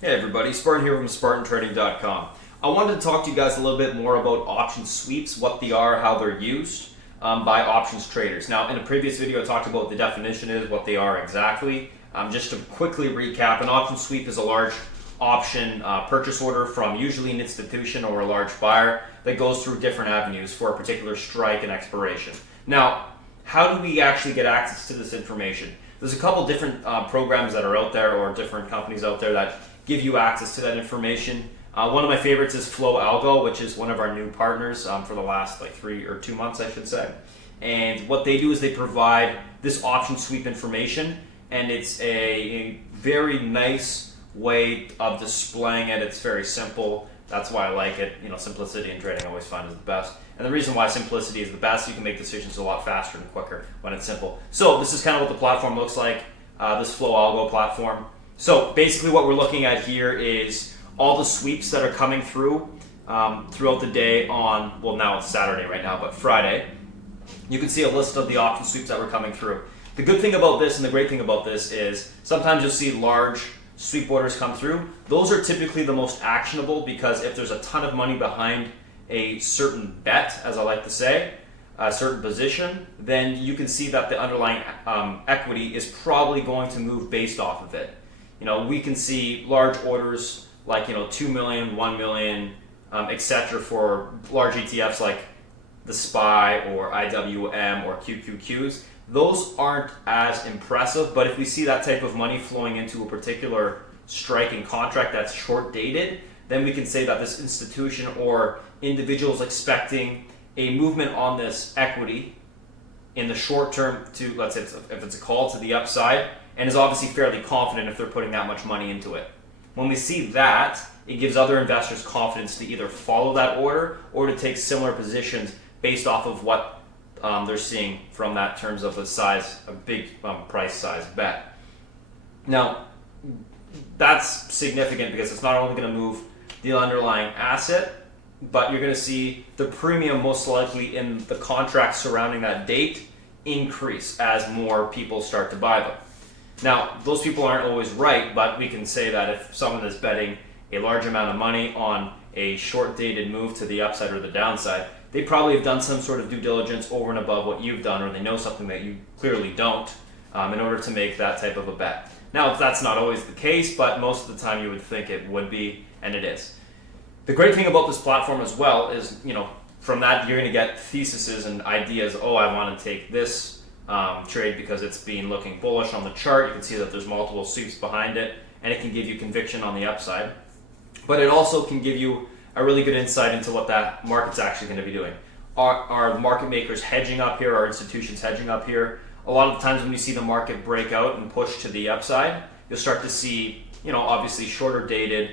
Hey everybody, Spartan here from SpartanTrading.com. I wanted to talk to you guys a little bit more about option sweeps, what they are, how they're used by options traders. Now, in a previous video, I talked about what the definition is, what they are exactly. Just to quickly recap, an option sweep is a large option purchase order from usually an institution or a large buyer that goes through different avenues for a particular strike and expiration. Now, how do we actually get access to this information? There's a couple different programs that are out there, or different companies out there that give you access to that information. One of my favorites is FlowAlgo, which is one of our new partners for the last 3 or 2 months, I should say. And what they do is they provide this option sweep information, and it's a very nice way of displaying it. It's very simple. That's why I like it. Simplicity in trading I always find is the best. And the reason why simplicity is the best, you can make decisions a lot faster and quicker when it's simple. So this is kind of what the platform looks like, this FlowAlgo platform. So basically what we're looking at here is all the sweeps that are coming through throughout the day on, well, now it's Saturday right now, but Friday. You can see a list of the option sweeps that were coming through. The good thing about this and the great thing about this is sometimes you'll see large sweep orders come through. Those are typically the most actionable because if there's a ton of money behind a certain bet, as I like to say, a certain position, then you can see that the underlying equity is probably going to move based off of it. We can see large orders like 2 million, 1 million, etc. for large ETFs like the SPY or IWM or QQQs. Those aren't as impressive, but if we see that type of money flowing into a particular striking contract that's short dated, then we can say that this institution or individual is expecting a movement on this equity in the short term to, let's say if it's a call to the upside, and is obviously fairly confident if they're putting that much money into it. When we see that, it gives other investors confidence to either follow that order or to take similar positions based off of what they're seeing from that terms of a big price size bet. Now, that's significant because it's not only going to move the underlying asset, but you're going to see the premium most likely in the contracts surrounding that date increase as more people start to buy them. Now, those people aren't always right, but we can say that if someone is betting a large amount of money on a short-dated move to the upside or the downside, they probably have done some sort of due diligence over and above what you've done, or they know something that you clearly don't in order to make that type of a bet. Now, that's not always the case, but most of the time you would think it would be, and it is. The great thing about this platform as well is, from that you're going to get theses and ideas. Oh, I want to take this trade because it's been looking bullish on the chart. You can see that there's multiple sweeps behind it, and it can give you conviction on the upside. But it also can give you a really good insight into what that market's actually going to be doing. Are market makers hedging up here? Are institutions hedging up here? A lot of the times when you see the market break out and push to the upside, you'll start to see, obviously shorter dated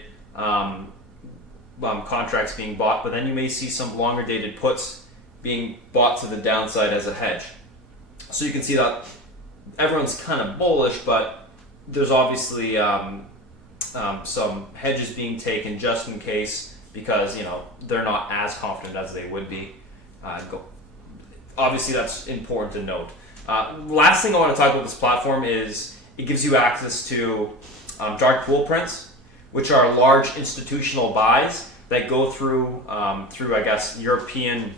contracts being bought, but then you may see some longer dated puts being bought to the downside as a hedge. So you can see that everyone's kind of bullish, but there's obviously some hedges being taken just in case, because they're not as confident as they would be. Obviously, that's important to note. Last thing I want to talk about this platform is it gives you access to dark pool prints, which are large institutional buys that go through I guess European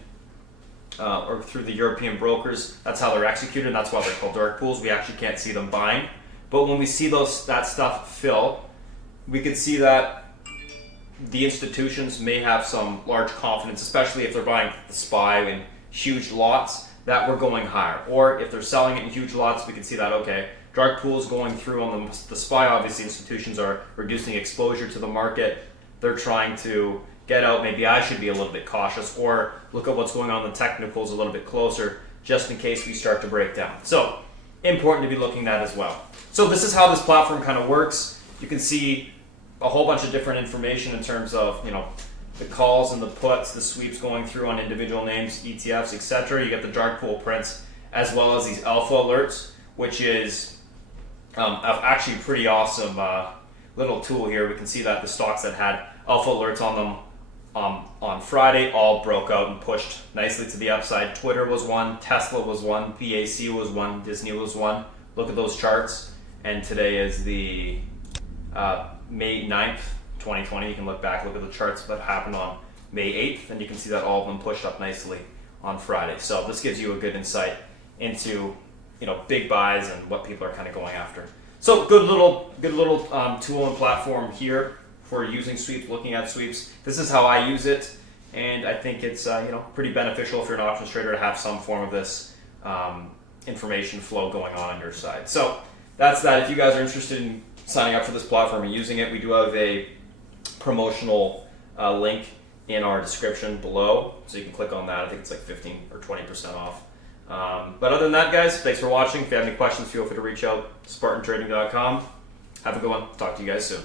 or through the European brokers. That's how they're executed, and that's why they're called dark pools. We actually can't see them buying, but when we see that stuff fill, we can see that the institutions may have some large confidence, especially if they're buying the SPY in huge lots, that we're going higher. Or if they're selling it in huge lots, we can see that, okay, dark pools going through on the SPY. Obviously, institutions are reducing exposure to the market. They're trying to get out. Maybe I should be a little bit cautious, or look at what's going on in the technicals a little bit closer, just in case we start to break down. So, important to be looking at as well. So this is how this platform kind of works. You can see a whole bunch of different information in terms of, the calls and the puts, the sweeps going through on individual names, ETFs, etc. You get the dark pool prints, as well as these alpha alerts, which is actually a pretty awesome little tool here. We can see that the stocks that had alpha alerts on them on Friday all broke out and pushed nicely to the upside. Twitter was one, Tesla was one, PAC was one, Disney was one. Look at those charts. And today is the May 9th, 2020. You can look back, look at the charts that happened on May 8th, and you can see that all of them pushed up nicely on Friday. So this gives you a good insight into big buys and what people are kind of going after. So good little tool and platform here for using sweeps, looking at sweeps. This is how I use it, and I think it's pretty beneficial if you're an options trader to have some form of this information flow going on your side. So that's that. If you guys are interested in signing up for this platform and using it, we do have a promotional link in our description below, so you can click on that. I think it's like 15 or 20% off. But other than that, guys, thanks for watching. If you have any questions, feel free to reach out, spartantrading.com. Have a good one. Talk to you guys soon.